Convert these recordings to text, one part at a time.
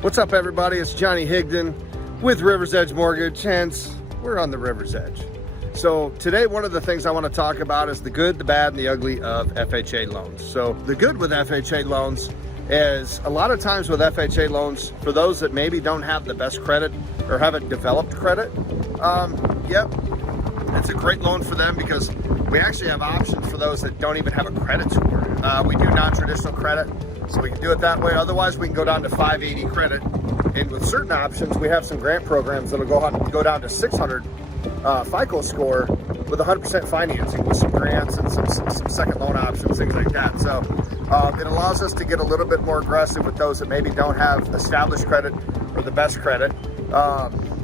What's up, everybody? It's Johnny Higdon with River's Edge Mortgage, hence we're on the River's Edge. So today, one of the things I want to talk about is the good, the bad, and the ugly of FHA loans. So the good with FHA loans is a lot of times with FHA loans, for those that maybe don't have the best credit or haven't developed credit, yep, it's a great loan for them because we actually have options for those that don't even have a credit score. We do non-traditional credit, so we can do it that way. Otherwise, we can go down to 580 credit. And with certain options, we have some grant programs that'll go down to 600 FICO score with 100% financing with some grants and some second loan options, things like that. So it allows us to get a little bit more aggressive with those that maybe don't have established credit or the best credit.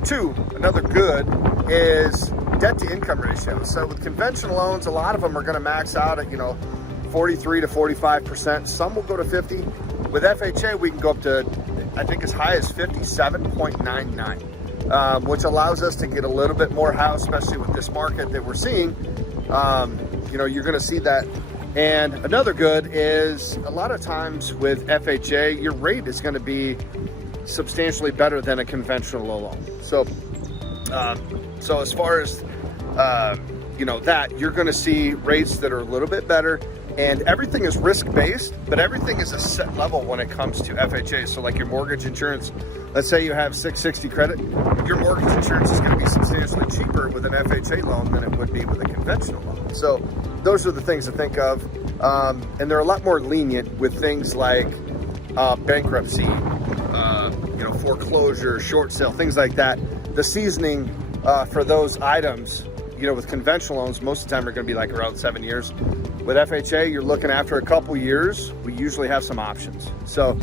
Two, another good is debt to income ratio. So with conventional loans, a lot of them are going to max out at 43 to 45%. Some will go to 50. With FHA, we can go up to, I think, as high as 57.99, which allows us to get a little bit more house, especially with this market that we're seeing. You're going to see that. And another good is a lot of times with FHA, your rate is going to be substantially better than a conventional loan. So as far as that, you're going to see rates that are a little bit better. And everything is risk-based, but everything is a set level when it comes to FHA. So like your mortgage insurance, let's say you have 660 credit, your mortgage insurance is going to be substantially cheaper with an FHA loan than it would be with a conventional loan. So those are the things to think of. And they're a lot more lenient with things like bankruptcy, foreclosure, short sale, things like that. The seasoning for those items, with conventional loans, most of the time are going to be like around 7 years. With FHA, you're looking after a couple years. We usually have some options. So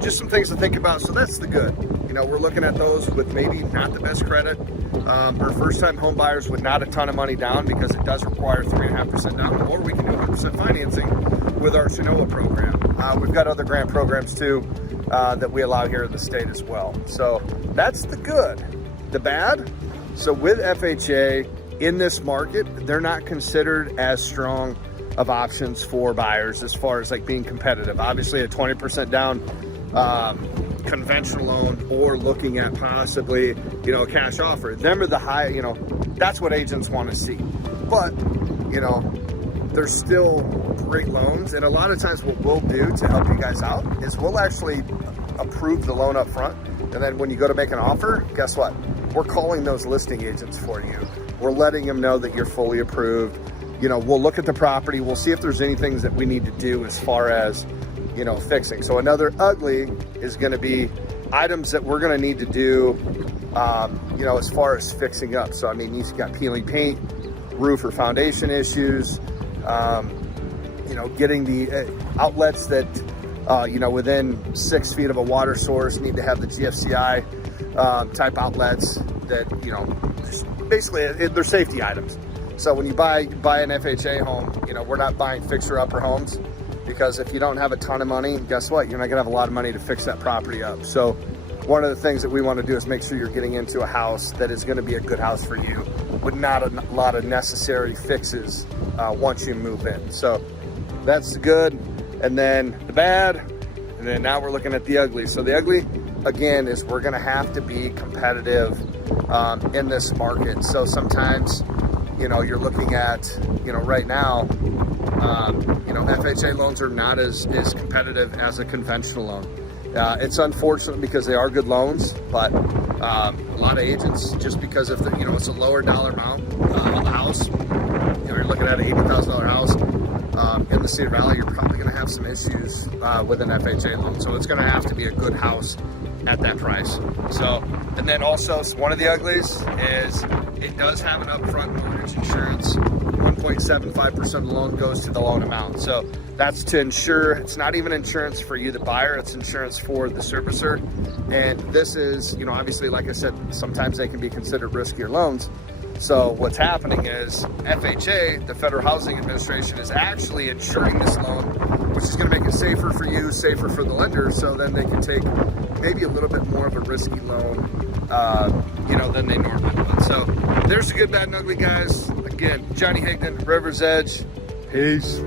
just some things to think about. So that's the good. We're looking at those with maybe not the best credit, or first-time home buyers with not a ton of money down because it does require 3.5% down, or we can do 100% financing with our Shinoa program. We've got other grant programs too that we allow here in the state as well. So that's the good. The bad? So with FHA, in this market, they're not considered as strong of options for buyers as far as like being competitive. Obviously a 20% down conventional loan, or looking at possibly, a cash offer. Them are the high, that's what agents want to see. But, they're still great loans. And a lot of times what we'll do to help you guys out is we'll actually approve the loan up front. And then when you go to make an offer, guess what? We're calling those listing agents for you. We're letting them know that you're fully approved. We'll look at the property. We'll see if there's anything that we need to do as far as, fixing. So another ugly is going to be items that we're going to need to do, as far as fixing up. So, you've got peeling paint, roof or foundation issues, getting the outlets that, within 6 feet of a water source need to have the GFCI type outlets that, basically they're safety items. So when you buy an FHA home, we're not buying fixer-upper homes, because if you don't have a ton of money, guess what? You're not gonna have a lot of money to fix that property up. So one of the things that we want to do is make sure you're getting into a house that is going to be a good house for you with not a lot of necessary fixes once you move in. So that's the good. And then the bad, and then now we're looking at the ugly. So the ugly, again, is we're going to have to be competitive in this market. So sometimes, you're looking at, right now, FHA loans are not as competitive as a conventional loan. It's unfortunate because they are good loans, but a lot of agents, just because of it's a lower dollar amount on the house, you're looking at an $80,000 house in the Cedar Valley, you're probably going to have some issues with an FHA loan. So it's going to have to be a good house at that price. So, and then also one of the uglies is it does have an upfront mortgage insurance. 1.75% of the loan goes to the loan amount. So that's to insure. It's not even insurance for you, the buyer. It's insurance for the servicer. And this is, obviously, like I said, sometimes they can be considered riskier loans. So what's happening is FHA, the Federal Housing Administration, is actually insuring this loan, which is going to make it safer for you, safer for the lender, so then they can take maybe a little bit more of a risky loan, than they normally would. So there's the good, bad, and ugly, guys. Again, Johnny Higdon, River's Edge. Peace.